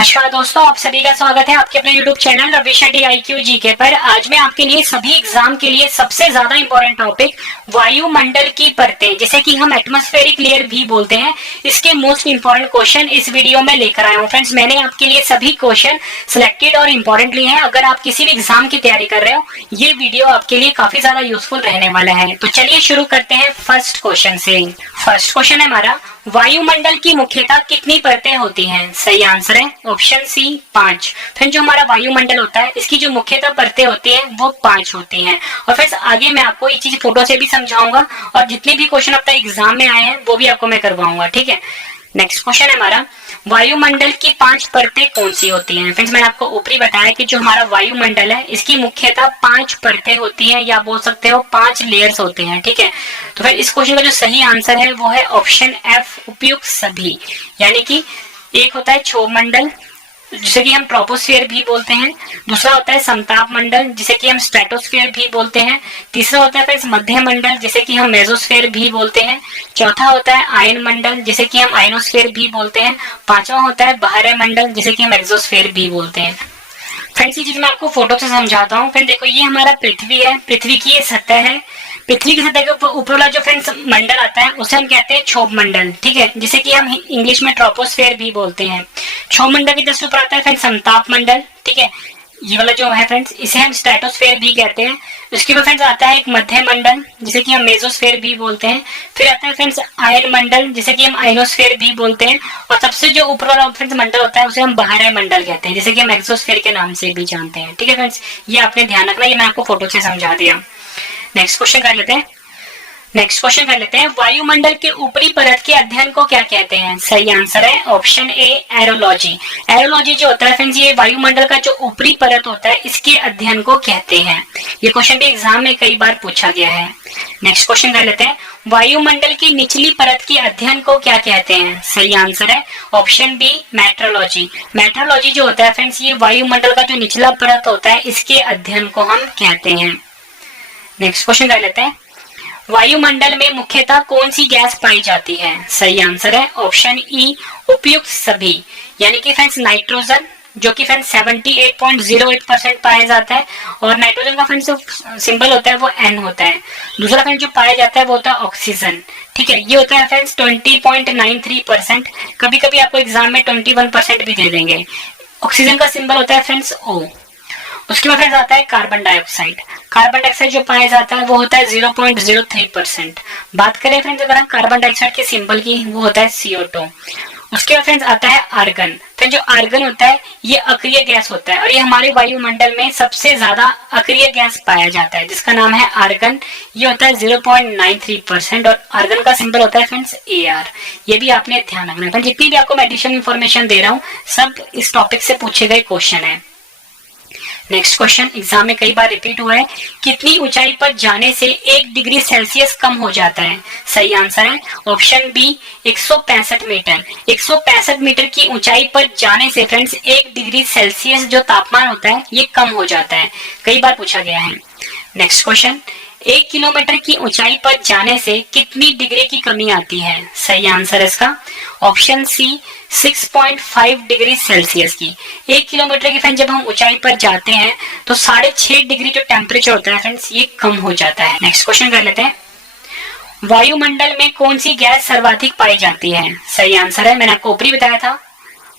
नमस्कार दोस्तों, आप सभी का स्वागत है आपके अपने YouTube channel Ravi Shetty IQ GK पर। आज मैं आपके लिए सभी एग्जाम के लिए सबसे ज्यादा इंपॉर्टेंट टॉपिक वायुमंडल की परतें, जिसे कि हम एटमॉस्फेरिक लेयर भी बोलते हैं, इसके मोस्ट इंपॉर्टेंट क्वेश्चन इस वीडियो में लेकर आया हूँ। फ्रेंड्स, मैंने आपके लिए सभी क्वेश्चन सिलेक्टेड और इंपॉर्टेंट लिए हैं। अगर आप किसी भी एग्जाम की तैयारी कर रहे हो, ये वीडियो आपके लिए काफी ज्यादा यूजफुल रहने वाला है। तो चलिए शुरू करते हैं फर्स्ट क्वेश्चन से। फर्स्ट क्वेश्चन है हमारा, वायुमंडल की मुख्यतः कितनी परतें होती हैं? सही आंसर है ऑप्शन सी 5। फिर जो हमारा वायुमंडल होता है, इसकी जो मुख्यतः परतें होती हैं वो 5 होती हैं। और फिर आगे मैं आपको ये चीज फोटो से भी समझाऊंगा और जितने भी क्वेश्चन अब तक एग्जाम में आए हैं वो भी आपको मैं करवाऊंगा, ठीक है। नेक्स्ट क्वेश्चन है हमारा, वायुमंडल की 5 परतें कौन सी होती हैं? फ्रेंड्स, मैंने आपको ऊपरी बताया कि जो हमारा वायुमंडल है इसकी मुख्यतः 5 परतें होती हैं, या बोल सकते हो 5 लेयर्स होते हैं, ठीक है। तो फिर इस क्वेश्चन का जो सही आंसर है वो है ऑप्शन एफ, उपयुक्त सभी। यानी कि एक होता है क्षोभ मंडल, जिसे कि हम ट्रोपोस्फीयर भी बोलते हैं। दूसरा होता है समताप मंडल, जिसे कि हम स्ट्रेटोस्फीयर भी बोलते हैं। तीसरा होता है फिर मध्य मंडल, जिसे कि हम मेसोस्फीयर भी बोलते हैं। चौथा होता है आयन मंडल, जिसे कि हम आयनोस्फीयर भी बोलते हैं। पांचवा होता है बाह्य मंडल, जिसे कि हम एक्सोस्फीयर भी बोलते हैं। फ्रेंड्स, ये चीज मैं आपको फोटो से समझाता हूँ। फिर देखो, ये हमारा पृथ्वी है, पृथ्वी की ये सतह है। पृथ्वी की सतह के ऊपर वाला जो फ्रेंड्स मंडल आता है उसे हम कहते हैं क्षोभ मंडल, ठीक है, जिसे कि हम इंग्लिश में ट्रोपोस्फीयर भी बोलते हैं। क्षोभ मंडल के जस्ट ऊपर आता है फ्रेंड्स समताप मंडल, ठीक है, ये वाला जो है फ्रेंड्स इसे हम स्ट्रेटोस्फीयर भी कहते हैं। उसके बाद फ्रेंड्स आता है एक मध्य मंडल, जिसे कि हम मेसोस्फीयर भी बोलते हैं। फिर आता है फ्रेंड्स आयन मंडल, जिसे कि हम आयनोस्फीयर भी बोलते हैं। और सबसे जो ऊपर वाला फ्रेंड्स मंडल होता है उसे हम बाह्य मंडल कहते हैं, जिसे कि हम एक्सोस्फीयर के नाम से भी जानते हैं, ठीक है फ्रेंड्स। ये आपने ध्यान रखना, ये मैं आपको फोटो से समझा दिया। नेक्स्ट क्वेश्चन कर लेते हैं, वायुमंडल के ऊपरी परत के अध्ययन को क्या कहते हैं? सही आंसर है ऑप्शन ए, एरोलॉजी। एरोलॉजी जो होता है फ्रेंड्स, ये वायुमंडल का जो ऊपरी परत होता है इसके अध्ययन को कहते हैं। ये क्वेश्चन भी एग्जाम में कई बार पूछा गया है। नेक्स्ट क्वेश्चन कर लेते हैं, वायुमंडल की निचली परत के अध्ययन को क्या कहते हैं? सही आंसर है ऑप्शन बी, मेट्रोलॉजी। मेट्रोलॉजी जो होता है फ्रेंड्स, ये वायुमंडल का जो निचला परत होता है इसके अध्ययन को हम कहते हैं। नेक्स्ट क्वेश्चन कर लेते हैं, वायुमंडल में मुख्यतः कौन सी गैस पाई जाती है? सही आंसर है ऑप्शन ई, उपयुक्त सभी। यानी कि फ्रेंड्स नाइट्रोजन, जो कि फ्रेंड्स 78.08% पाया जाता है। और नाइट्रोजन का फ्रेंड्स जो सिंबल होता है वो N होता है। दूसरा फ्रेंड्स जो पाया जाता है वो होता है ऑक्सीजन, ठीक है, ये होता है फ्रेंड्स 20.93%। कभी कभी आपको एग्जाम में 21% भी दे देंगे। ऑक्सीजन का सिंबल होता है फ्रेंड्स O। उसके बाद फ्रेंड्स आता है कार्बन डाइऑक्साइड। कार्बन डाइऑक्साइड जो पाया जाता है वो होता है 0.03%। बात करें फ्रेंड्स अगर हम कार्बन डाइऑक्साइड के सिंबल की, वो होता है CO2। उसके बाद फ्रेंड्स आता है आर्गन। फिर जो आर्गन होता है ये अक्रिय गैस होता है और ये हमारे वायुमंडल में सबसे ज्यादा अक्रिय गैस पाया जाता है, जिसका नाम है आर्गन। ये होता है 0.93% और आर्गन का सिंबल होता है फ्रेंड्स AR। ये भी आपने ध्यान रखना है। जितनी भी आपको मेडिसिन इंफॉर्मेशन दे रहा हूँ सब इस टॉपिक से पूछे गए क्वेश्चन है। नेक्स्ट क्वेश्चन एग्जाम में कई बार रिपीट हुआ है, कितनी ऊंचाई पर जाने से 1 डिग्री सेल्सियस कम हो जाता है? सही आंसर है ऑप्शन बी, 165 मीटर। 165 मीटर की ऊंचाई पर जाने से फ्रेंड्स 1 डिग्री सेल्सियस जो तापमान होता है ये कम हो जाता है, कई बार पूछा गया है। नेक्स्ट क्वेश्चन, 1 किलोमीटर की ऊंचाई पर जाने से कितनी डिग्री की कमी आती है? सही आंसर है इसका ऑप्शन सी, 6.5 डिग्री सेल्सियस की। 1 किलोमीटर की फ्रेंड्स जब हम ऊंचाई पर जाते हैं तो 6.5 डिग्री जो टेम्परेचर होता है फ्रेंड्स ये कम हो जाता है। नेक्स्ट क्वेश्चन कर लेते हैं, वायुमंडल में कौन सी गैस सर्वाधिक पाई जाती है? सही आंसर है, मैंने आपको ऊपरी बताया था,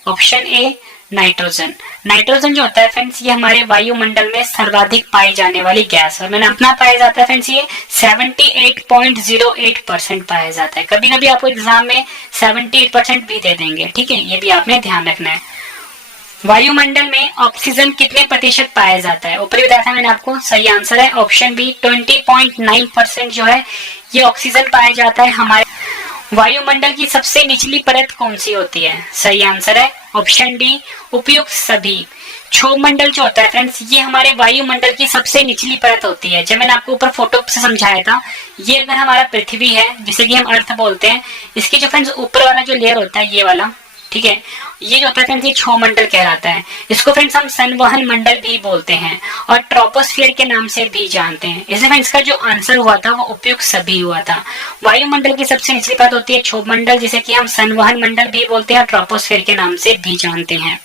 ऑप्शन ए, नाइट्रोजन। नाइट्रोजन जो होता है फ्रेंड्स ये हमारे वायुमंडल में सर्वाधिक पाई जाने वाली गैस, और मैंने अपना पाया जाता है फ्रेंड्स ये 78.08% पाया जाता है। कभी कभी आपको एग्जाम में 78% भी दे देंगे, ठीक है, ये भी आपने ध्यान रखना है। वायुमंडल में ऑक्सीजन कितने प्रतिशत पाया जाता है? ऊपरी बताया था मैंने आपको, सही आंसर है ऑप्शन बी, 20.9% जो है ये ऑक्सीजन पाया जाता है हमारे। वायुमंडल की सबसे निचली परत कौन सी होती है? सही आंसर है ऑप्शन डी, उपयुक्त सभी। क्षोभ मंडल जो होता है फ्रेंड्स ये हमारे वायुमंडल की सबसे निचली परत होती है। जब मैंने आपको ऊपर फोटो से समझाया था, ये अगर हमारा पृथ्वी है जिसे कि हम अर्थ बोलते हैं, इसके जो फ्रेंड्स ऊपर वाला जो लेयर होता है ये वाला, ठीक है, ये जो होता है फ्रेंड्स ये क्षोभ मंडल कहलाता है। इसको फ्रेंड्स हम संवहन मंडल भी बोलते हैं और ट्रोपोस्फीयर के नाम से भी जानते हैं। इसलिए फ्रेंड्स का जो आंसर हुआ था वो उपयुक्त सभी हुआ था। वायुमंडल की सबसे निचली परत होती है क्षोभ मंडल, जिसे कि हम संवहन मंडल भी बोलते हैं और ट्रोपोस्फीयर के नाम से भी जानते हैं।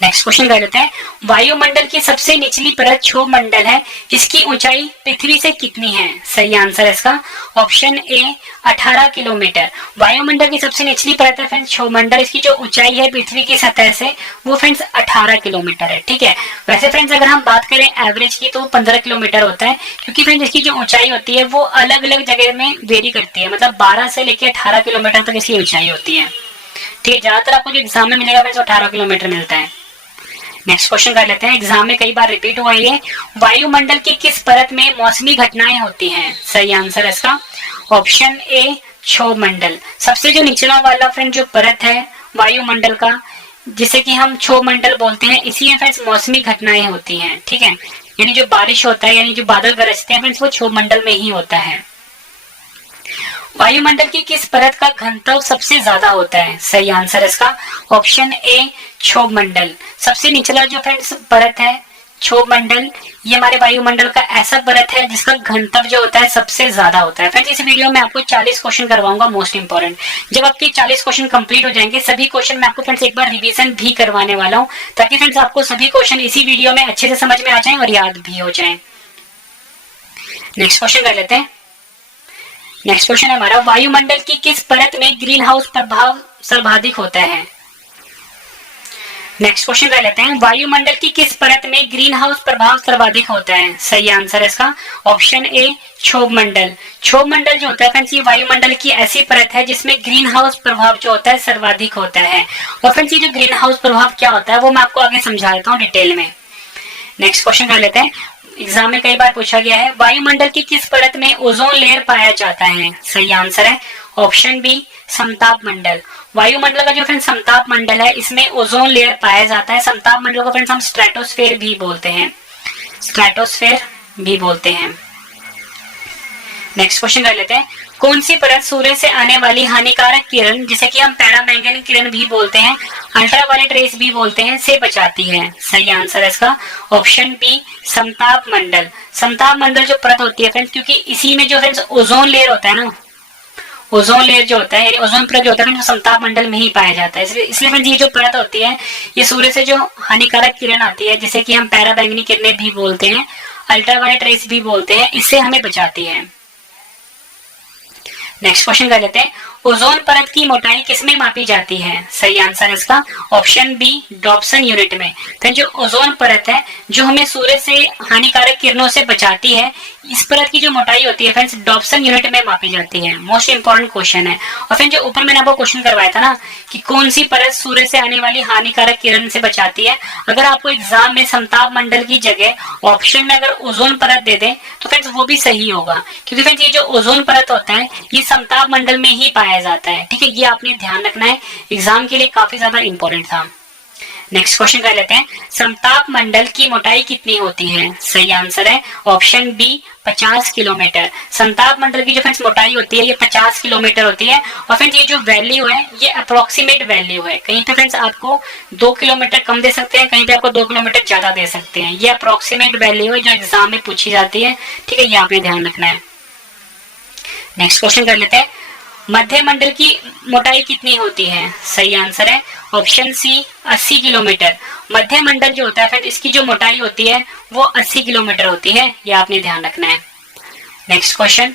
नेक्स्ट क्वेश्चन कर लेते हैं, वायुमंडल की सबसे निचली परत क्षोभ मंडल है, इसकी ऊंचाई पृथ्वी से कितनी है? सही आंसर है इसका ऑप्शन ए 18 किलोमीटर। वायुमंडल की सबसे निचली परत है फ्रेंड्स क्षोभ मंडल, इसकी जो ऊंचाई है पृथ्वी की सतह से वो फ्रेंड्स 18 किलोमीटर है। ठीक है, वैसे फ्रेंड्स अगर हम बात करें एवरेज की तो 15 किलोमीटर होता है, क्योंकि फ्रेंड्स इसकी जो ऊंचाई होती है वो अलग अलग जगह में वेरी करती है, मतलब 12 से लेकर 18 किलोमीटर तक इसकी ऊंचाई होती है। ठीक है, ज्यादातर आपको जो एग्जाम में मिलेगा फ्रेंड्स 18 किलोमीटर मिलता है। नेक्स्ट क्वेश्चन कर लेते हैं, एग्जाम में कई बार रिपीट हुआ ये, वायुमंडल की किस परत में मौसमी घटनाएं होती हैं? सही आंसर है इसका ऑप्शन ए क्षोभ मंडल। सबसे जो निचला वाला फ्रेंड जो परत है वायुमंडल का, जिसे कि हम क्षोभ मंडल बोलते हैं, इसी में फ्रेंड्स मौसमी घटनाएं होती हैं। ठीक है, यानी जो बारिश होता है, यानी जो बादल गरजते हैं फ्रेंड्स, वो क्षोभ मंडल में ही होता है। वायुमंडल की किस परत का घनत्व सबसे ज्यादा होता है? सही आंसर है इसका ऑप्शन ए क्षोभ मंडल। सबसे निचला जो फ्रेंड्स परत है क्षोभ मंडल, ये हमारे वायुमंडल का ऐसा परत है जिसका घनत्व जो होता है सबसे ज्यादा होता है। फ्रेंड्स इस वीडियो में आपको 40 क्वेश्चन करवाऊंगा मोस्ट इंपोर्टेंट। जब आपके 40 क्वेश्चन कंप्लीट हो जाएंगे, सभी क्वेश्चन मैं आपको फ्रेंड्स एक बार रिवीजन भी करवाने वाला हूं, ताकि फ्रेंड्स आपको सभी क्वेश्चन इसी वीडियो में अच्छे से समझ में आ जाए और याद भी हो जाए। नेक्स्ट क्वेश्चन कर लेते हैं। नेक्स्ट क्वेश्चन है हमारा, वायुमंडल की किस परत में ग्रीन हाउस प्रभाव सर्वाधिक होता है? नेक्स्ट क्वेश्चन कर लेते हैं, वायुमंडल की किस परत में ग्रीन हाउस प्रभाव सर्वाधिक होता है? सही आंसर है इसका ऑप्शन ए क्षोभ मंडल। क्षोभ मंडल जो होता है फ्रेंड्स, ये वायुमंडल की ऐसी परत है जिसमें ग्रीन हाउस प्रभाव जो होता है सर्वाधिक होता है। और फ्रेंड्स ये जो ग्रीन हाउस प्रभाव क्या होता है वो मैं आपको आगे समझा देता हूँ डिटेल में। नेक्स्ट क्वेश्चन कर लेते हैं, एग्जाम में कई बार पूछा गया है, वायुमंडल की किस परत में ओजोन लेयर पाया जाता है? सही आंसर है ऑप्शन बी समताप मंडल। वायुमंडल का जो फ्रेंड्स समताप मंडल है, इसमें ओजोन लेयर पाया जाता है। समताप मंडल को फ्रेंड्स हम स्ट्रेटोस्फेयर भी बोलते हैं, स्ट्रेटोस्फेयर भी बोलते हैं। नेक्स्ट क्वेश्चन कर लेते हैं, कौन सी परत सूर्य से आने वाली हानिकारक किरण, जिसे कि हम पैरामैंगनीय किरण भी बोलते हैं, अल्ट्रावायलेट रेस भी बोलते हैं, से बचाती है? सही आंसर है इसका ऑप्शन बी समताप मंडल। समताप मंडल जो परत होती है फ्रेंड्स, क्योंकि इसी में जो फ्रेंड्स ओजोन लेयर होता है ना, ओजोन लेयर जो होता है, ओजोन परत जो होता है समताप मंडल में ही पाया जाता है। इसलिए फ्रेंड्स ये जो परत होती है, ये सूर्य से जो हानिकारक किरण आती है, जिसे कि हम पैराबैंगनी किरणें भी बोलते हैं, अल्ट्रावायलेट रेस भी बोलते हैं, इससे हमें बचाती है। नेक्स्ट क्वेश्चन कर लेते हैं, ओजोन परत की मोटाई किसमें मापी जाती है? सही आंसर है इसका ऑप्शन बी डॉप्सन यूनिट में। तो जो ओजोन परत है जो हमें सूर्य से हानिकारक किरणों से बचाती है, इस परत की जो मोटाई होती है फ्रेंड्स डॉप्सन यूनिट में मापी जाती है। मोस्ट इंपोर्टेंट क्वेश्चन है। और फिर जो ऊपर मैंने आपको क्वेश्चन करवाया था ना कि कौन सी परत सूर्य से आने वाली हानिकारक किरण से बचाती है, अगर आपको एग्जाम में समताप मंडल की जगह ऑप्शन में अगर ओजोन परत दे दे तो फ्रेंड्स वो भी सही होगा, क्योंकि फ्रेंड्स ये जो ओजोन परत होता है ये समताप मंडल में ही पाया जाता है। ठीक है, ये आपने ध्यान रखना है, एग्जाम के लिए काफी ज्यादा इंपॉर्टेंट था। नेक्स्ट क्वेश्चन कर लेते हैं, समताप मंडल की मोटाई कितनी होती है? सही आंसर है ऑप्शन बी 50 किलोमीटर। समताप मंडल की जो फ्रेंड्स मोटाई होती है ये 50 किलोमीटर होती है। और फ्रेंड्स ये जो वैल्यू है ये अप्रोक्सीमेट वैल्यू है, कहीं पे फ्रेंड्स आपको 2 किलोमीटर कम दे सकते हैं, कहीं पे आपको 2 किलोमीटर ज्यादा दे सकते हैं। ये अप्रोक्सीमेट वैल्यू है जो एग्जाम में पूछी जाती है। ठीक है, ये आपने ध्यान रखना है। नेक्स्ट क्वेश्चन कर लेते हैं, मध्य मंडल की मोटाई कितनी होती है? सही आंसर है ऑप्शन सी 80 किलोमीटर। मध्य मंडल जो होता है फिर इसकी जो मोटाई होती है वो 80 किलोमीटर होती है, ये आपने ध्यान रखना है। नेक्स्ट क्वेश्चन,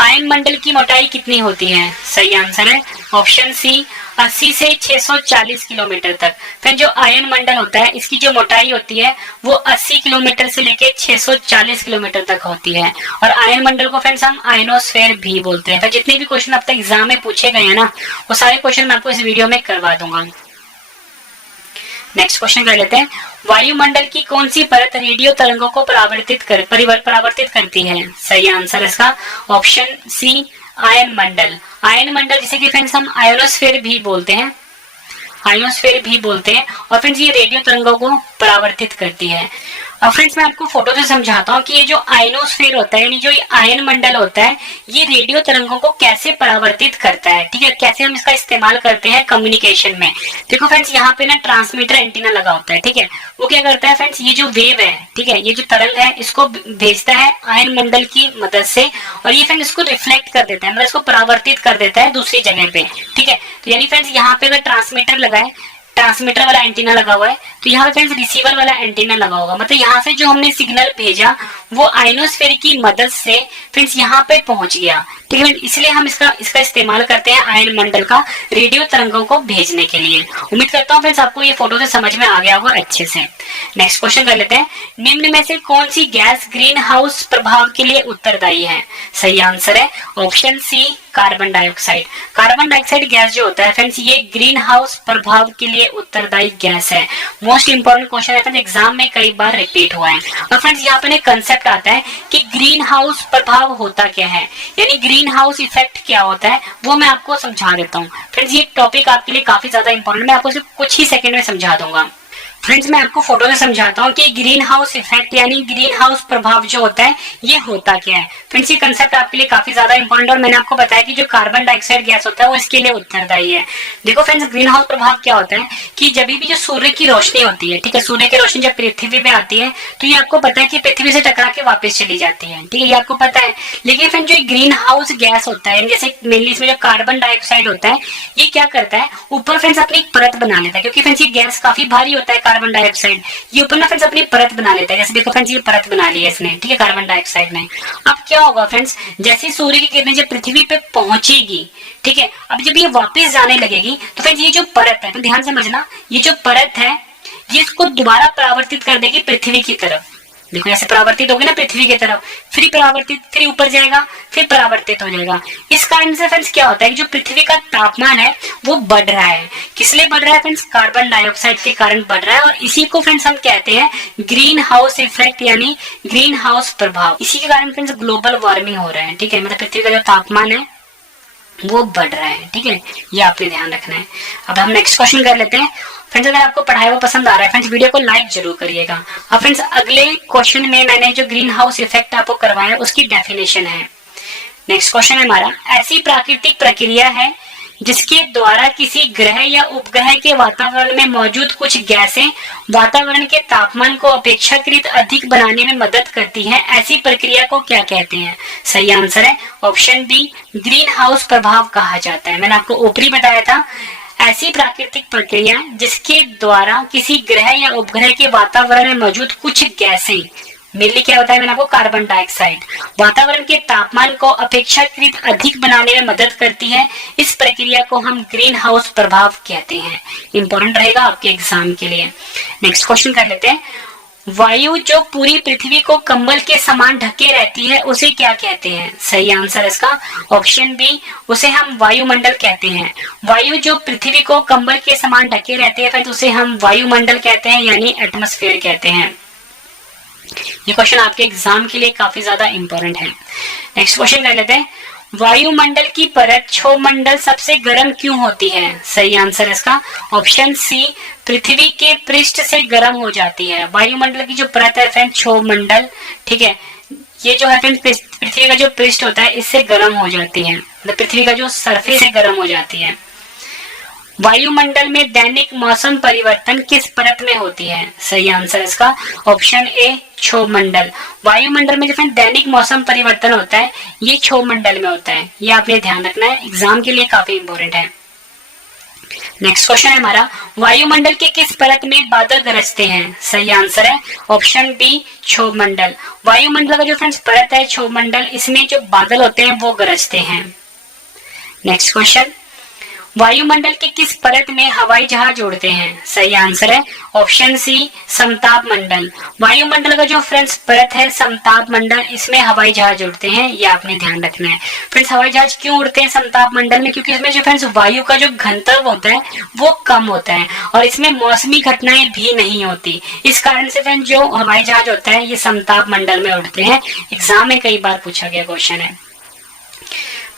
आयन मंडल की मोटाई कितनी होती है? सही आंसर है ऑप्शन सी 80 से 640 किलोमीटर तक। फिर जो आयन मंडल होता है इसकी जो मोटाई होती है वो 80 किलोमीटर से लेके 640 किलोमीटर तक होती है। और आयन मंडल को फ्रेंड्स हम आयनोस्फेयर भी बोलते हैं। फिर जितने भी क्वेश्चन अब तक एग्जाम में पूछे गए हैं ना, वो सारे क्वेश्चन मैं आपको इस वीडियो में करवा दूंगा। नेक्स्ट क्वेश्चन कर लेते हैं, वायुमंडल की कौन सी परत रेडियो तरंगों को परावर्तित करती है? सही आंसर इसका ऑप्शन सी आयन मंडल। आयन मंडल जिसे कि फ्रेंड्स हम आयोनोस्फेयर भी बोलते हैं, आयोनोस्फेयर भी बोलते हैं। और फ्रेंड्स ये रेडियो तरंगों को परावर्तित करती है। अब फ्रेंड्स मैं आपको फोटो से समझाता हूँ कि ये जो आयनोस्फेयर होता है, यानी जो ये आयन मंडल होता है, ये रेडियो तरंगों को कैसे परावर्तित करता है। ठीक है, कैसे हम इसका इस्तेमाल करते हैं कम्युनिकेशन में। देखो फ्रेंड्स यहाँ पे ना ट्रांसमीटर एंटीना लगा होता है। ठीक है, वो क्या करता है फ्रेंड्स, ये जो वेव है, ठीक है, ये जो तरंग है इसको भेजता है आयन मंडल की मदद से, और ये फ्रेंड्स इसको रिफ्लेक्ट कर देता है, मतलब इसको परावर्तित कर देता है दूसरी जगह पे। ठीक है, तो यानी फ्रेंड्स यहाँ पे अगर ट्रांसमीटर लगा है, ट्रांसमीटर वाला एंटीना लगा हुआ है, तो यहाँ पे फ्रेंड्स रिसीवर वाला एंटीना लगा होगा। मतलब यहाँ से जो हमने सिग्नल भेजा वो आयनोस्फीयर की मदद से फ्रेंड्स यहाँ पे पहुंच गया, ठीक है। इसलिए हम इसका इस्तेमाल करते हैं आयन मंडल का रेडियो तरंगों को भेजने के लिए। उम्मीद करता हूँ फ्रेंड्स आपको ये फोटो से समझ में आ गया होगा अच्छे से। नेक्स्ट क्वेश्चन कर लेते हैं, निम्न में से कौन सी गैस ग्रीन हाउस प्रभाव के लिए उत्तरदायी है? सही आंसर है option C, carbon dioxide. Carbon dioxide gas जो होता है फ्रेंड्स ये ग्रीन हाउस प्रभाव के लिए उत्तरदायी गैस है। मोस्ट इंपोर्टेंट क्वेश्चन है फ्रेंड्स, एग्जाम में कई बार रिपीट हुआ है। और फ्रेंड्स यहाँ पे एक कंसेप्ट आता है कि ग्रीन हाउस प्रभाव होता क्या है, यानी ग्रीन हाउस इफेक्ट क्या होता है, वो मैं आपको समझा देता हूँ। फ्रेंड्स ये टॉपिक आपके लिए काफी ज्यादा इंपॉर्टेंट, मैं आपको सिर्फ कुछ ही सेकंड में समझा दूंगा। फ्रेंड्स मैं आपको फोटो से समझाता हूँ कि ग्रीन हाउस इफेक्ट यानी ग्रीन हाउस प्रभाव जो होता है ये होता क्या है। फ्रेंड्स ये कंसेप्ट आपके लिए काफी ज्यादा इंपॉर्टेंट, और मैंने आपको बताया कि जो कार्बन डाइऑक्साइड गैस होता है वो इसके लिए उत्तरदायी है। देखो फ्रेंड्स ग्रीन हाउस प्रभाव क्या होता है कि जब भी जो सूर्य की रोशनी होती है, ठीक है, सूर्य की रोशनी जब पृथ्वी पे आती है तो ये आपको पता है कि पृथ्वी से टकरा के वापस चली जाती है, ठीक है, ये आपको पता है। लेकिन फ्रेंड्स जो ग्रीन हाउस गैस होता है, जैसे मेनली इसमें जो कार्बन डाइऑक्साइड होता है ये क्या करता है, ऊपर फ्रेंड्स अपनी एक परत बना लेता है, क्योंकि फ्रेंड्स ये गैस काफी भारी होता है कार्बन डाइऑक्साइड, ये ऊपर ना फ्रेंड्स अपनी परत बना लेता है। जैसे देखो फ्रेंड्स ये परत बना ली है इसने, ठीक है, कार्बन डाइऑक्साइड ने। अब क्या होगा फ्रेंड्स, जैसे सूर्य की किरणें जब पृथ्वी पे पहुंचेगी, ठीक है, अब जब ये वापस जाने लगेगी तो फ्रेंड्स ये जो परत है, तो ध्यान समझना, ये जो परत है ये इसको दोबारा परावर्तित कर देगी पृथ्वी की तरफ। देखो ऐसे परावर्तित होगी ना पृथ्वी की तरफ, फिर परावर्तित, फिर ऊपर जाएगा, फिर परावर्तित हो जाएगा। इस कारण से फ्रेंड्स क्या होता है कि जो पृथ्वी का तापमान है वो बढ़ रहा है। किस लिए बढ़ रहा है फ्रेंड्स? कार्बन डाइऑक्साइड के कारण बढ़ रहा है, और इसी को फ्रेंड्स हम कहते हैं ग्रीन हाउस इफेक्ट यानी ग्रीन हाउस प्रभाव। इसी के कारण फ्रेंड्स ग्लोबल वार्मिंग हो रहा है, ठीक है, मतलब पृथ्वी का जो तापमान है वो बढ़ रहा है, ठीक है, ये आपको ध्यान रखना है। अब हम नेक्स्ट क्वेश्चन कर लेते हैं। फ्रेंड्स अगर आपको पढ़ाया हुआ पसंद आ रहा है फ्रेंड्स वीडियो को लाइक जरूर करिएगा। अब फ्रेंड्स अगले क्वेश्चन में मैंने जो ग्रीन हाउस इफेक्ट आपको करवाया उसकी डेफिनेशन है। नेक्स्ट क्वेश्चन है हमारा, ऐसी प्राकृतिक प्रक्रिया है जिसके द्वारा किसी ग्रह या उपग्रह के वातावरण में मौजूद कुछ गैसें वातावरण के तापमान को अपेक्षाकृत अधिक बनाने में मदद करती हैं। ऐसी प्रक्रिया को क्या कहते हैं? सही आंसर है ऑप्शन बी, ग्रीन हाउस प्रभाव कहा जाता है। मैंने आपको ऊपरी बताया था, ऐसी प्राकृतिक प्रक्रिया जिसके द्वारा किसी ग्रह या उपग्रह के वातावरण में मौजूद कुछ गैसें, मेनली क्या होता है, मैंने आपको कार्बन डाइऑक्साइड, वातावरण के तापमान को अपेक्षाकृत अधिक बनाने में मदद करती है। इस प्रक्रिया को हम ग्रीन हाउस प्रभाव कहते हैं। इंपॉर्टेंट रहेगा आपके एग्जाम के लिए। नेक्स्ट क्वेश्चन कर लेते हैं, वायु जो पूरी पृथ्वी को कंबल के समान ढके रहती है उसे क्या कहते हैं? सही आंसर इसका ऑप्शन बी, उसे हम वायुमंडल कहते हैं। वायु जो पृथ्वी को कंबल के समान ढके रहते हैं तो उसे हम वायुमंडल कहते हैं यानी एटमॉस्फेयर कहते हैं। ये क्वेश्चन आपके एग्जाम के लिए काफी ज्यादा इंपॉर्टेंट है। नेक्स्ट क्वेश्चन कर लेते हैं, वायुमंडल की परत क्षोमंडल सबसे गर्म क्यों होती है? सही आंसर इसका ऑप्शन सी, पृथ्वी के पृष्ठ से गर्म हो जाती है। वायुमंडल की जो परत है फ्रेंड क्षोमंडल, ठीक है, ये जो है फ्रेंड पृथ्वी का जो पृष्ठ होता है इससे गर्म हो जाती है, मतलब पृथ्वी का जो सरफेस है गर्म हो जाती है। वायुमंडल में दैनिक मौसम परिवर्तन किस परत में होती है? सही आंसर इसका ऑप्शन ए, क्षोभमंडल। वायुमंडल में जो फ्रेंड दैनिक मौसम परिवर्तन होता है ये क्षोभमंडल में होता है, ये आपने ध्यान रखना है, एग्जाम के लिए काफी इंपॉर्टेंट है। नेक्स्ट क्वेश्चन है हमारा, वायुमंडल के किस परत में बादल गरजते हैं? सही आंसर है ऑप्शन बी, क्षोभमंडल। वायुमंडल का जो फ्रेंड्स परत है क्षोभमंडल, इसमें जो बादल होते हैं वो गरजते हैं। नेक्स्ट क्वेश्चन, वायुमंडल के किस परत में हवाई जहाज उड़ते हैं? सही आंसर है ऑप्शन सी, समताप मंडल। वायुमंडल का जो फ्रेंड्स परत है समताप मंडल, इसमें हवाई जहाज उड़ते हैं, ये आपने ध्यान रखना है। फ्रेंड्स हवाई जहाज क्यों उड़ते हैं समताप मंडल में? क्योंकि इसमें जो फ्रेंड्स वायु का जो घनत्व होता है वो कम होता है और इसमें मौसमी घटनाएं भी नहीं होती। इस कारण से फ्रेंड्स जो हवाई जहाज होता है ये समताप मंडल में उड़ते हैं। एग्जाम में कई बार पूछा गया क्वेश्चन है।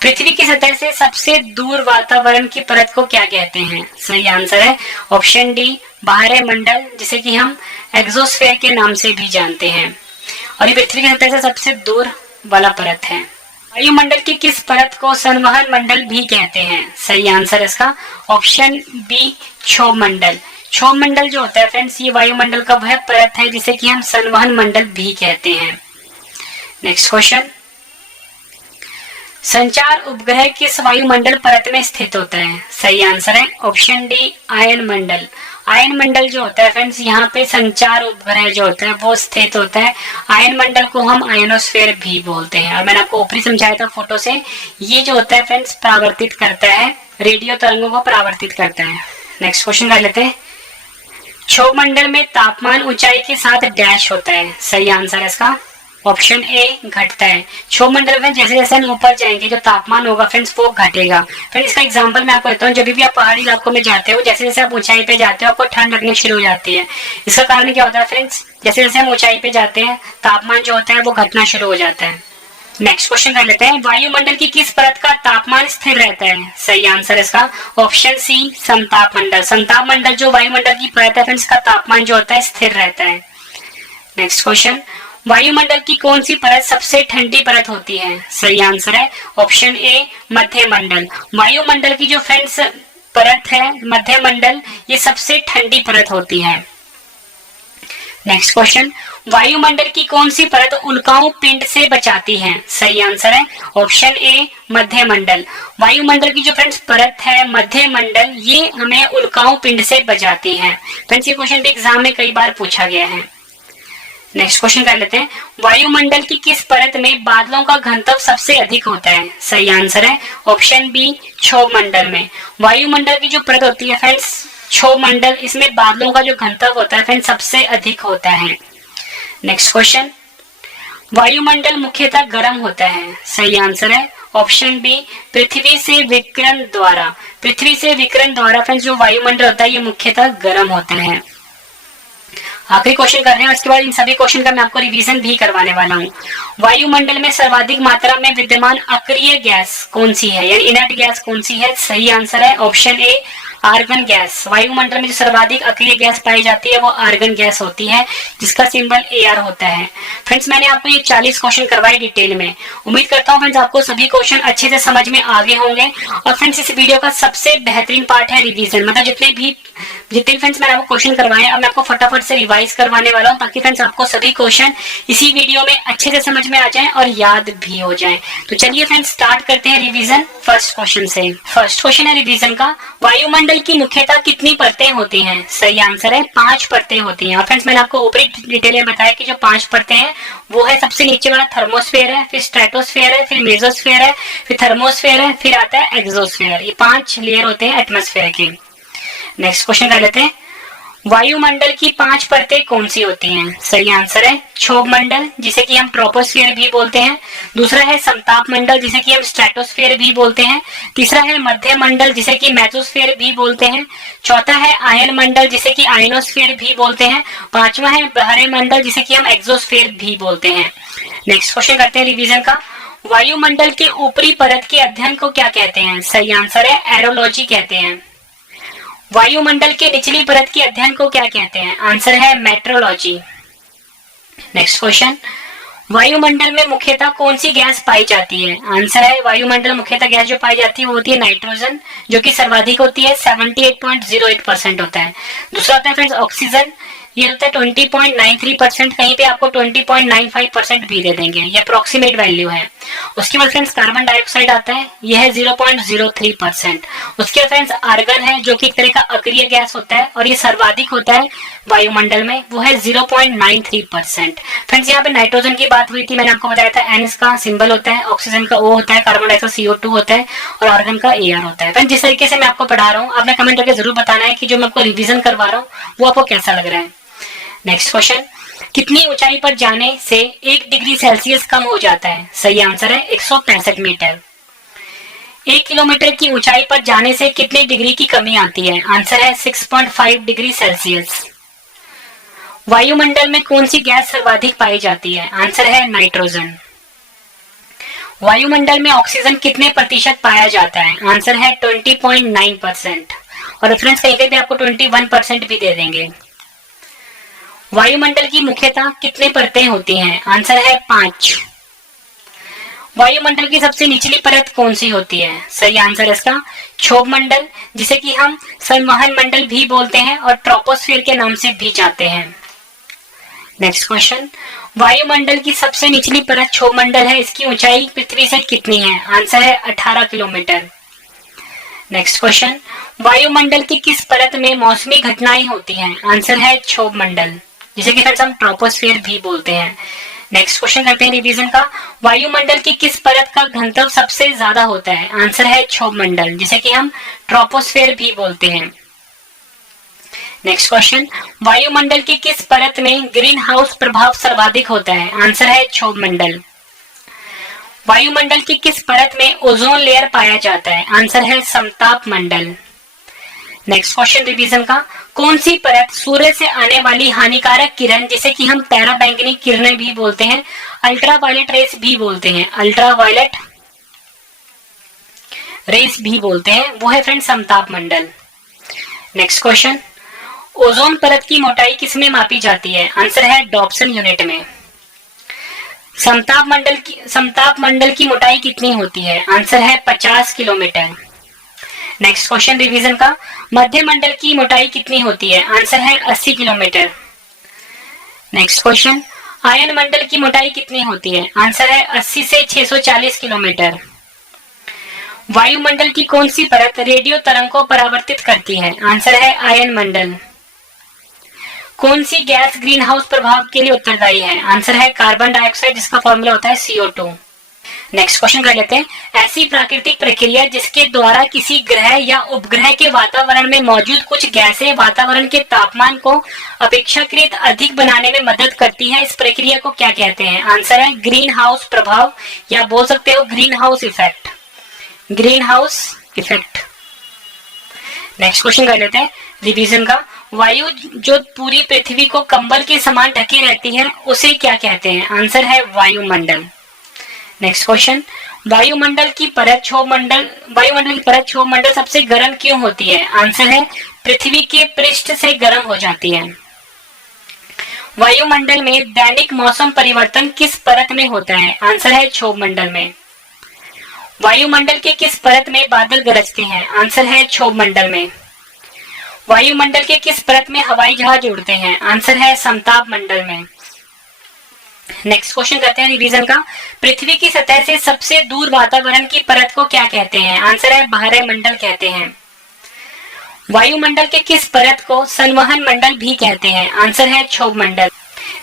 पृथ्वी की सतह से सबसे दूर वातावरण की परत को क्या कहते हैं? सही आंसर है ऑप्शन डी, बाहरी मंडल, जिसे कि हम एक्सोस्फीयर के नाम से भी जानते हैं, और ये पृथ्वी की सतह से सबसे दूर वाला परत है। वायुमंडल की किस परत को संवहन मंडल भी कहते हैं? सही आंसर इसका ऑप्शन बी, क्षोभमंडल। क्षोभमंडल जो होता है फ्रेंड्स ये वायुमंडल का वह परत है जिसे कि हम संवहन मंडल भी कहते हैं। नेक्स्ट क्वेश्चन, संचार उपग्रह किस वायुमंडल परत में स्थित होता है? सही आंसर है ऑप्शन डी, आयन मंडल। आयन मंडल जो होता है फ्रेंड्स, यहाँ पे संचार उपग्रह जो होता है वो स्थित होता है। आयन मंडल को हम आयनोस्फीयर भी बोलते हैं। और मैंने आपको ऊपरी समझाया था फोटो से, ये जो होता है फ्रेंड्स परावर्तित करता है, रेडियो तरंगों को परावर्तित करता है। नेक्स्ट क्वेश्चन कर लेते हैं। क्षोभ मंडल में तापमान ऊंचाई के साथ डैश होता है। सही आंसर है इसका ऑप्शन ए, घटता है। क्षोभ मंडल में जैसे जैसे हम ऊपर जाएंगे जो तापमान होगा फ्रेंड्स वो घटेगा। फ्रेंड्स इसका एग्जांपल मैं आपको देता हूँ। जब भी आप पहाड़ी इलाकों में जाते हो, जैसे जैसे आप ऊंचाई पे जाते हो आपको ठंड लगनी शुरू हो जाती है। इसका कारण क्या होता है फ्रेंड्स, जैसे जैसे हम ऊंचाई पे जाते हैं तापमान जो होता है वो घटना शुरू हो जाता है। नेक्स्ट क्वेश्चन कर लेते हैं। वायुमंडल की किस परत का तापमान स्थिर रहता है? सही आंसर है इसका ऑप्शन सी, समताप मंडल। समताप मंडल जो वायुमंडल की परत है फ्रेंड्स, का तापमान जो होता है स्थिर रहता है। नेक्स्ट क्वेश्चन, वायुमंडल की कौन सी परत सबसे ठंडी परत होती है? सही आंसर है ऑप्शन ए, मध्य मंडल। वायुमंडल की जो फ्रेंड्स परत है मध्य मंडल, ये सबसे ठंडी परत होती है। नेक्स्ट क्वेश्चन, वायुमंडल की कौन सी परत उल्काओं पिंड से बचाती है? सही आंसर है ऑप्शन ए, मध्य मंडल। वायुमंडल की जो फ्रेंड्स परत है मध्य मंडल, ये हमें उल्काओं पिंड से बचाती है। फ्रेंड्स ये क्वेश्चन भी एग्जाम में कई बार पूछा गया है। नेक्स्ट क्वेश्चन कर लेते हैं। वायुमंडल की किस परत में बादलों का घनत्व सबसे अधिक होता है? सही आंसर है ऑप्शन बी, क्षोभ मंडल में। वायुमंडल की जो परत होती है फ्रेंड्स क्षोभ मंडल, इसमें बादलों का जो घनत्व होता है फ्रेंड्स सबसे अधिक होता है। नेक्स्ट क्वेश्चन, वायुमंडल मुख्यतः गर्म होता है। सही आंसर है ऑप्शन बी, पृथ्वी से विकिरण द्वारा। पृथ्वी से विकिरण द्वारा फ्रेंड्स जो वायुमंडल होता है ये मुख्यतः गर्म होता है। आखिरी क्वेश्चन कर रहे हैं, उसके बाद इन सभी क्वेश्चन का मैं आपको रिवीजन भी करवाने वाला हूँ। वायुमंडल में सर्वाधिक मात्रा में विद्यमान अक्रिय गैस कौन सी है, यानी इनर्ट गैस कौन सी है? सही आंसर है ऑप्शन ए, आर्गन गैस। वायुमंडल में जो सर्वाधिक अक्रिय गैस पाई जाती है वो आर्गन गैस होती है, जिसका सिंबल AR होता है। फ्रेंड्स मैंने आपको ये 40 क्वेश्चन करवाए डिटेल में। उम्मीद करता हूँ फ्रेंड्स आपको सभी क्वेश्चन अच्छे से समझ में आ गए होंगे। और फ्रेंड्स इस वीडियो का सबसे बेहतरीन पार्ट है रिवीजन। मतलब जितने फ्रेंड्स मैंने आपको क्वेश्चन करवाए अब मैं आपको फटाफट से रिवाइज करवाने वाला हूँ, ताकि फ्रेंड्स आपको सभी क्वेश्चन इसी वीडियो में अच्छे से समझ में आ जाए और याद भी हो जाए। तो चलिए फ्रेंड्स स्टार्ट करते हैं रिवीजन फर्स्ट क्वेश्चन से। फर्स्ट क्वेश्चन है रिवीजन का, वायुमंडल की मुख्यतः कितनी परतें होती हैं? सही आंसर है 5 परतें होती हैं। और फ्रेंड्स मैंने आपको ऊपरी डिटेल में बताया कि जो 5 परतें हैं वो है, सबसे नीचे वाला थर्मोस्फेयर है, फिर स्ट्रेटोस्फेयर है, फिर मेसोस्फेयर है, फिर थर्मोस्फेयर है, फिर आता है एक्सोस्फेयर। ये 5 लेयर होते हैं एटमॉस्फेयर के। नेक्स्ट क्वेश्चन कर लेते हैं, वायुमंडल की 5 परतें कौन सी होती हैं? सही आंसर है क्षोभ मंडल, जिसे कि हम ट्रोपोस्फेयर भी बोलते हैं। दूसरा है समताप मंडल, जिसे कि हम स्ट्रेटोस्फेयर भी बोलते हैं। तीसरा है मध्य मंडल, जिसे कि मेसोस्फेयर भी बोलते हैं। चौथा है आयन मंडल, जिसे कि आयनोस्फेयर भी बोलते हैं। पांचवा है बाहरी मंडल, जिसे कि हम एक्सोस्फेयर भी बोलते हैं। नेक्स्ट क्वेश्चन करते हैं रिवीजन का, वायुमंडल के ऊपरी परत के अध्ययन को क्या कहते हैं? सही आंसर है एरोलॉजी कहते हैं। वायुमंडल के निचली परत के अध्ययन को क्या कहते हैं? आंसर है मेट्रोलॉजी। नेक्स्ट क्वेश्चन, वायुमंडल में मुख्यतः कौन सी गैस पाई जाती है? आंसर है वायुमंडल मुख्यतः गैस जो पाई जाती है वो होती है नाइट्रोजन, जो कि सर्वाधिक होती है, 78.08% होता है। दूसरा होता है फ्रेंड्स ऑक्सीजन, ये होता है 20.93%, कहीं पे आपको 20.95% भी दे देंगे, ये अप्रोक्सीमेट वैल्यू है। उसके बाद फ्रेंड्स कार्बन डाइऑक्साइड आता है, यह है 0.03%। उसके बाद फ्रेंड्स आर्गन है, जो कि एक तरह का अक्रिय गैस होता है और ये सर्वाधिक होता है वायुमंडल में, वो है 0.93%। फ्रेंड्स यहाँ पे नाइट्रोजन की बात हुई थी, मैंने आपको बताया था N का सिंबल होता है, ऑक्सीजन का O होता है, कार्बन डाइऑक्साइड CO2 होता है और आर्गन का AR होता है। फ्रेंड्स जिस तरीके से मैं आपको पढ़ा रहा हूँ आपने कमेंट करके जरूर बताना है कि जो मैं आपको रिविजन करवा रहा हूँ वो आपको कैसा लग रहा है। नेक्स्ट क्वेश्चन, कितनी ऊंचाई पर जाने से 1 डिग्री सेल्सियस कम हो जाता है? सही आंसर है 165 मीटर। 1 किलोमीटर की ऊंचाई पर जाने से कितने डिग्री की कमी आती है? आंसर है 6.5 डिग्री सेल्सियस। वायुमंडल में कौन सी गैस सर्वाधिक पाई जाती है? आंसर है नाइट्रोजन। वायुमंडल में ऑक्सीजन कितने प्रतिशत पाया जाता है? आंसर है 20.9%। और रेफरेंस कहीं पे आपको 21% भी दे देंगे। वायुमंडल की मुख्यतः कितने परतें होती हैं? आंसर है 5। वायुमंडल की सबसे निचली परत कौन सी होती है? सही आंसर है इसका क्षोभ मंडल, जिसे कि हम संवहन मंडल भी बोलते हैं और ट्रोपोस्फियर के नाम से भी जानते हैं। नेक्स्ट क्वेश्चन, वायुमंडल की सबसे निचली परत क्षोभ मंडल है, इसकी ऊंचाई पृथ्वी से कितनी है? आंसर है 18 किलोमीटर। नेक्स्ट क्वेश्चन, वायुमंडल की किस परत में मौसमी घटनाएं होती हैं? आंसर है क्षोभ मंडल, जिसे कि फ्रेंड्स हम ट्रोपोस्फियर भी बोलते हैं। नेक्स्ट क्वेश्चन करते हैं रिवीजन का, वायुमंडल की किस परत का घनत्व सबसे ज्यादा होता है? आंसर है क्षोभ मंडल, जिसे कि हम ट्रोपोस्फियर भी बोलते हैं। नेक्स्ट क्वेश्चन, वायुमंडल की किस परत में ग्रीन हाउस प्रभाव सर्वाधिक होता है? आंसर है क्षोभ मंडल। वायुमंडल की किस परत में ओजोन लेयर पाया जाता है? आंसर है समताप मंडल। नेक्स्ट क्वेश्चन रिवीजन का, कौन सी परत सूर्य से आने वाली हानिकारक किरण, जिसे कि हम पैराबैंगनी किरणें भी बोलते हैं, अल्ट्रावायलेट रेस भी बोलते हैं, अल्ट्रावायलेट रेस भी बोलते हैं, वो है फ्रेंड समताप मंडल। नेक्स्ट क्वेश्चन, ओजोन परत की मोटाई किसमें मापी जाती है? आंसर है डॉप्सन यूनिट में। समताप मंडल की मोटाई कितनी होती है? आंसर है 50 किलोमीटर। नेक्स्ट क्वेश्चन रिवीजन का, मध्य मंडल की मोटाई कितनी होती है? आंसर है 80 किलोमीटर। नेक्स्ट क्वेश्चन, आयन मंडल की मोटाई कितनी होती है? आंसर है 80 से 640 किलोमीटर। वायुमंडल की कौन सी परत रेडियो तरंग को परावर्तित करती है? आंसर है आयन मंडल। कौन सी गैस ग्रीन हाउस प्रभाव के लिए उत्तरदायी है? आंसर है कार्बन डाइऑक्साइड, जिसका फॉर्मूला होता है CO2। नेक्स्ट क्वेश्चन कर लेते हैं, ऐसी प्राकृतिक प्रक्रिया जिसके द्वारा किसी ग्रह या उपग्रह के वातावरण में मौजूद कुछ गैसें वातावरण के तापमान को अपेक्षाकृत अधिक बनाने में मदद करती है, इस प्रक्रिया को क्या कहते हैं? आंसर है ग्रीन हाउस प्रभाव, या बोल सकते हो green house effect. Green house effect. Next question कर लेते हैं रिवीजन का, वायु जो पूरी पृथ्वी को कंबल के समान ढके रहती है उसे क्या कहते हैं? आंसर है वायुमंडल। नेक्स्ट क्वेश्चन, वायुमंडल की परत क्षोभ मंडल सबसे गर्म क्यों होती है? आंसर है पृथ्वी के पृष्ठ से गर्म हो जाती है। वायुमंडल में दैनिक मौसम परिवर्तन किस परत में होता है? आंसर है क्षोभ मंडल में। वायुमंडल के किस परत में बादल गरजते हैं? आंसर है क्षोभ मंडल में। वायुमंडल के किस परत में हवाई जहाज उड़ते हैं? आंसर है समताप मंडल में। नेक्स्ट क्वेश्चन करते हैं रिवीजन का, पृथ्वी की सतह से सबसे दूर वातावरण की परत को क्या कहते हैं? आंसर है बाह्य मंडल कहते हैं। वायुमंडल के किस परत को संवहन मंडल भी कहते हैं? आंसर है क्षोभ मंडल।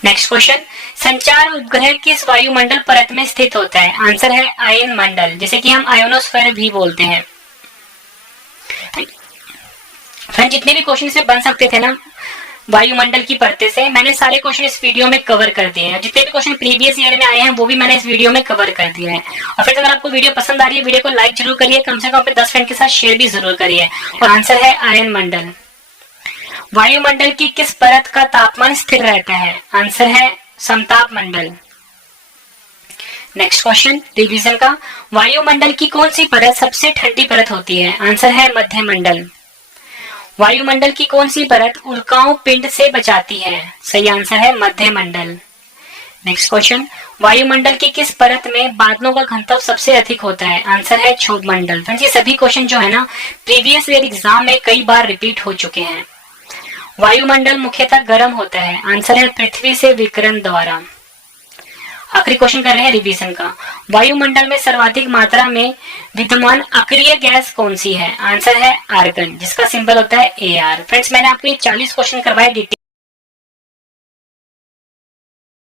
नेक्स्ट क्वेश्चन, संचार उपग्रह किस वायुमंडल परत में स्थित होता है? आंसर है आयन मंडल, जिसे कि हम आयोनोस्फीयर भी बोलते हैं। फ्रेंड, जितने भी क्वेश्चन इसमें बन सकते थे ना वायुमंडल की परतें से, मैंने सारे क्वेश्चन इस वीडियो में कवर कर दिए हैं। जितने भी क्वेश्चन प्रीवियस ईयर में आए हैं वो भी मैंने इस वीडियो में कवर कर दिया है। और फिर अगर आपको वीडियो पसंद आ रही है, वीडियो को लाइक जरूर करिए, कम से कम अपने 10 फ्रेंड के साथ शेयर भी जरूर करिए। और आंसर है आयन मंडल। वायुमंडल की किस परत का तापमान स्थिर रहता है? आंसर है समताप मंडल। नेक्स्ट क्वेश्चन रिवीजन का, वायुमंडल की कौन सी परत सबसे ठंडी परत होती है? आंसर है मध्य मंडल। वायुमंडल की कौन सी परत उल्काओं पिंड से बचाती है? सही आंसर है मध्य मंडल। नेक्स्ट क्वेश्चन, वायुमंडल की किस परत में बादलों का घनत्व सबसे अधिक होता है? आंसर है क्षोभ मंडल। फ्रेंड्स, ये सभी क्वेश्चन जो है ना प्रीवियस ईयर एग्जाम में कई बार रिपीट हो चुके हैं। वायुमंडल मुख्यतः गर्म होता है, आंसर है पृथ्वी से विकिरण द्वारा। आखिरी क्वेश्चन कर रहे हैं रिवीजन का, वायुमंडल में सर्वाधिक मात्रा में विद्यमान अक्रिय गैस कौन सी है? आंसर है आर्गन, जिसका सिंबल होता है AR। फ्रेंड्स, मैंने आपको ये 40 क्वेश्चन करवाए डिटेल